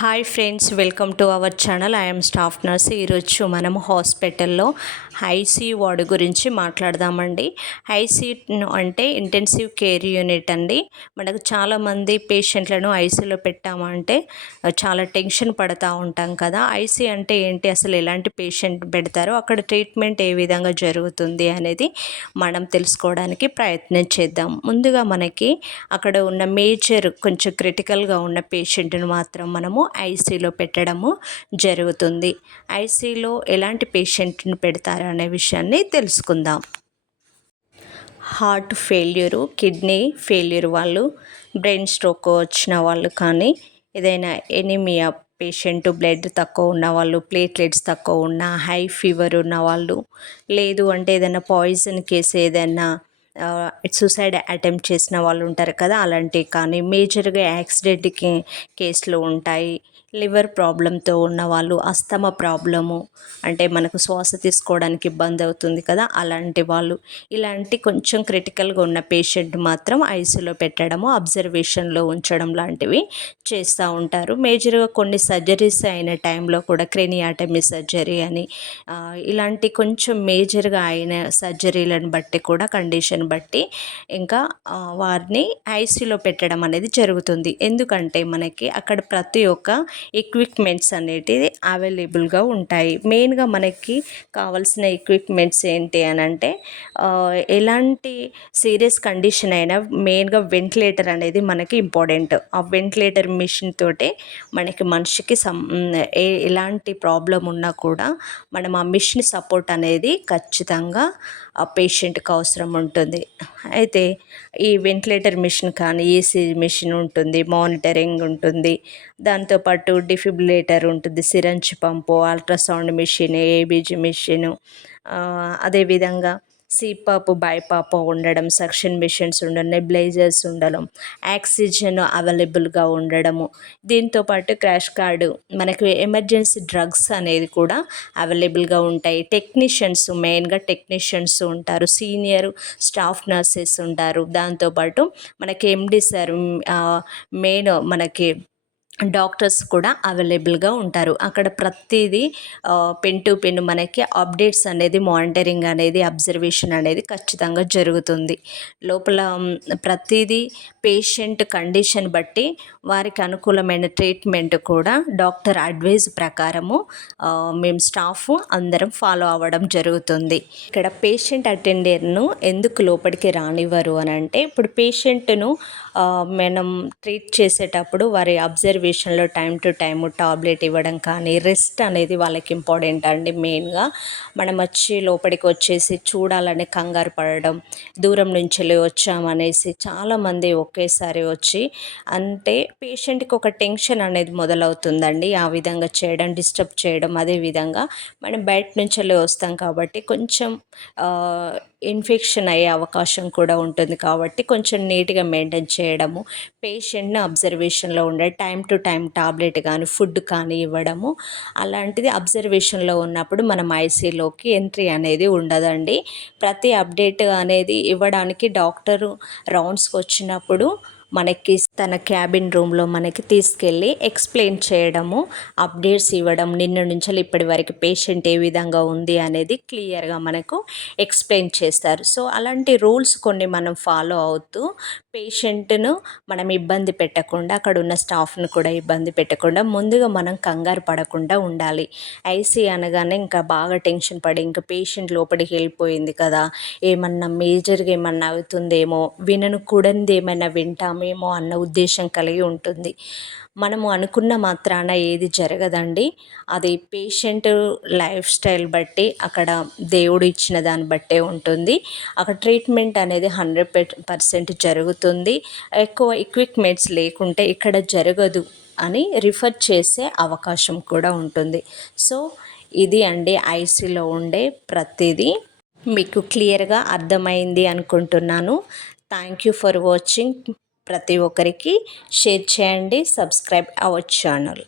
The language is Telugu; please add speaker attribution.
Speaker 1: Hi friends welcome to our channel. I'm staff nurse. ఈరోజు మనం హాస్పిటల్లో ఐసీ వార్డు గురించి మాట్లాడదామండి. ఐసీ అంటే ఇంటెన్సివ్ కేర్ యూనిట్ అండి. మనకు చాలామంది పేషెంట్లను ఐసీలో పెట్టామంటే చాలా టెన్షన్ పడతా ఉంటాం కదా. ఐసీ అంటే ఏంటి? అసలు ఎలాంటి పేషెంట్ పెడతారో? అక్కడ ట్రీట్మెంట్ ఏ విధంగా జరుగుతుంది అనేది మనం తెలుసుకోవడానికి ప్రయత్నం చేద్దాం. ముందుగా మనకి అక్కడ ఉన్న మేజర్ కొంచెం క్రిటికల్గా ఉన్న పేషెంట్ను మాత్రం మనము ఐసీలో పెట్టడము జరుగుతుంది. ఐసీలో ఎలాంటి పేషెంట్ని పెడతారు అనే విషయాన్ని తెలుసుకుందాం. హార్ట్ ఫెయిల్యూరు కిడ్నీ ఫెయిల్యూర్ వాళ్ళు బ్రెయిన్ స్ట్రోక్ వచ్చిన వాళ్ళు కానీ ఏదైనా ఎనిమియా పేషెంట్ బ్లడ్ తక్కువ ఉన్న వాళ్ళు ప్లేట్లెట్స్ తక్కువ ఉన్న హై ఫీవర్ ఉన్న వాళ్ళు లేదు అంటే ఏదైనా పాయిజన్ కేసు ఏదైనా సూసైడ్ అటెంప్ట్ చేసిన వాళ్ళు ఉంటారు కదా అలాంటివి కానీ మేజర్గా యాక్సిడెంట్కి కేసులు ఉంటాయి. లివర్ ప్రాబ్లంతో ఉన్న వాళ్ళు అస్తమ ప్రాబ్లము అంటే మనకు శ్వాస తీసుకోవడానికి ఇబ్బంది అవుతుంది కదా అలాంటి వాళ్ళు. ఇలాంటి కొంచెం క్రిటికల్గా ఉన్న పేషెంట్ మాత్రం ఐసీలో పెట్టడము అబ్జర్వేషన్లో ఉంచడం లాంటివి చేస్తూ ఉంటారు. మేజర్గా కొన్ని సర్జరీస్ అయిన టైంలో కూడా క్రెనియాటమీ సర్జరీ అని ఇలాంటి కొంచెం మేజర్గా అయిన సర్జరీలను బట్టి కూడా కండిషన్ బట్టి ఇంకా వారిని ఐసీలో పెట్టడం అనేది జరుగుతుంది. ఎందుకంటే మనకి అక్కడ ప్రతి ఒక్క ఎక్విప్మెంట్స్ అనేటివి అవైలబుల్గా ఉంటాయి. మెయిన్గా మనకి కావాల్సిన ఎక్విప్మెంట్స్ ఏంటి అని అంటే ఎలాంటి సీరియస్ కండిషన్ అయినా మెయిన్గా వెంటిలేటర్ అనేది మనకి ఇంపార్టెంట్ ఆ వెంటిలేటర్ మిషన్ తోటే మనకి మనిషికి సం ఎలాంటి ప్రాబ్లం ఉన్నా కూడా మనం ఆ మిషన్ సపోర్ట్ అనేది ఖచ్చితంగా ఆ పేషెంట్కి అవసరం ఉంటుంది. అయితే ఈ వెంటిలేటర్ మిషన్ కానీ ఏసీ మిషన్ ఉంటుంది మానిటరింగ్ ఉంటుంది. దాంతోపాటు డిఫిబ్రిలేటర్ ఉంటుంది syringe pump ultrasound machine ABG machine అదేవిధంగా సిపాప్ బైపాప్ ఉండడం సక్షన్ మిషన్స్ ఉండడం నెబ్లైజర్స్ ఉండడం ఆక్సిజన్ అవైలబుల్గా ఉండడము. దీంతోపాటు క్రాష్ కార్డు మనకు ఎమర్జెన్సీ డ్రగ్స్ అనేది కూడా అవైలబుల్గా ఉంటాయి. టెక్నీషియన్స్ మెయిన్గా టెక్నీషియన్స్ ఉంటారు సీనియర్ స్టాఫ్ నర్సెస్ ఉంటారు. దాంతోపాటు మనకి ఎండి సార్ మెయిన్ మనకి డాక్టర్స్ కూడా అవైలబుల్గా ఉంటారు. అక్కడ ప్రతిదీ పెన్ టు పెన్ మనకి అప్డేట్స్ అనేది మానిటరింగ్ అనేది అబ్జర్వేషన్ అనేది ఖచ్చితంగా జరుగుతుంది. లోపల ప్రతిదీ పేషెంట్ కండిషన్ బట్టి వారికి అనుకూలమైన ట్రీట్మెంట్ కూడా డాక్టర్ అడ్వైజ్ ప్రకారము మేము స్టాఫ్ అందరం ఫాలో అవ్వడం జరుగుతుంది. ఇక్కడ పేషెంట్ అటెండర్ను ఎందుకు లోపలికి రానివ్వరు అని అంటే ఇప్పుడు పేషెంట్ను మనం ట్రీట్ చేసేటప్పుడు వారి అబ్జర్వేషన్ విషయంలో టైం టు టైము టాబ్లెట్ ఇవ్వడం కానీ రెస్ట్ అనేది వాళ్ళకి ఇంపార్టెంట్ అండి మెయిన్గా. మనం వచ్చి లోపలికి వచ్చేసి చూడాలని కంగారు పడడం దూరం నుంచి వచ్చామనేసి చాలామంది ఒకేసారి వచ్చి అంటే పేషెంట్కి ఒక టెన్షన్ అనేది మొదలవుతుందండి. ఆ విధంగా చేయడం డిస్టర్బ్ చేయడం అదేవిధంగా మనం బయట నుంచి వస్తాం కాబట్టి కొంచెం ఇన్ఫెక్షన్ అయ్యే అవకాశం కూడా ఉంటుంది కాబట్టి కొంచెం నీట్గా మెయింటైన్ చేయడము పేషెంట్ని అబ్జర్వేషన్లో ఉండే టైం టు టైం టాబ్లెట్ కానీ ఫుడ్ కానీ ఇవ్వడము అలాంటిది అబ్జర్వేషన్లో ఉన్నప్పుడు మనం ఐసీలోకి ఎంట్రీ అనేది ఉండదండి. ప్రతి అప్డేట్ అనేది ఇవ్వడానికి డాక్టరు రౌండ్స్కి వచ్చినప్పుడు మనకి తన క్యాబిన్ రూమ్లో మనకి తీసుకెళ్ళి ఎక్స్ప్లెయిన్ చేయడము అప్డేట్స్ ఇవ్వడం నిన్న నుంచి ఇప్పటి వరకు పేషెంట్ ఏ విధంగా ఉంది అనేది క్లియర్గా మనకు ఎక్స్ప్లెయిన్ చేస్తారు. సో అలాంటి రూల్స్ కొన్ని మనం ఫాలో అవుతూ పేషెంట్ను మనం ఇబ్బంది పెట్టకుండా అక్కడ ఉన్న స్టాఫ్ను కూడా ఇబ్బంది పెట్టకుండా ముందుగా మనం కంగారు పడకుండా ఉండాలి. ఐసీ అనగానే ఇంకా బాగా టెన్షన్ పడి ఇంకా పేషెంట్ లోపలికి వెళ్ళిపోయింది కదా ఏమన్నా మేజర్గా ఏమన్నా అవుతుందేమో వినను కూడంది ఏమైనా వింటాం వింటామేమో అన్న ఉద్దేశం కలిగి ఉంటుంది. మనము అనుకున్న మాత్రాన ఏది జరగదండి. అది పేషెంట్ లైఫ్ స్టైల్ బట్టి అక్కడ దేవుడు ఇచ్చిన దాన్ని బట్టే ఉంటుంది. అక్కడ ట్రీట్మెంట్ అనేది హండ్రెడ్ పర్సెంట్ జరుగుతుంది. ఎక్కువ ఎక్విప్మెంట్స్ లేకుంటే ఇక్కడ జరగదు అని రిఫర్ చేసే అవకాశం కూడా ఉంటుంది. సో ఇది అండి ఐసీలో ఉండే ప్రతిదీ. మీకు క్లియర్గా అర్థమైంది అనుకుంటున్నాను. Thank you for watching. ప్రతి ఒక్కరికి షేర్ చేయండి సబ్స్క్రైబ్ అవర్ ఛానల్.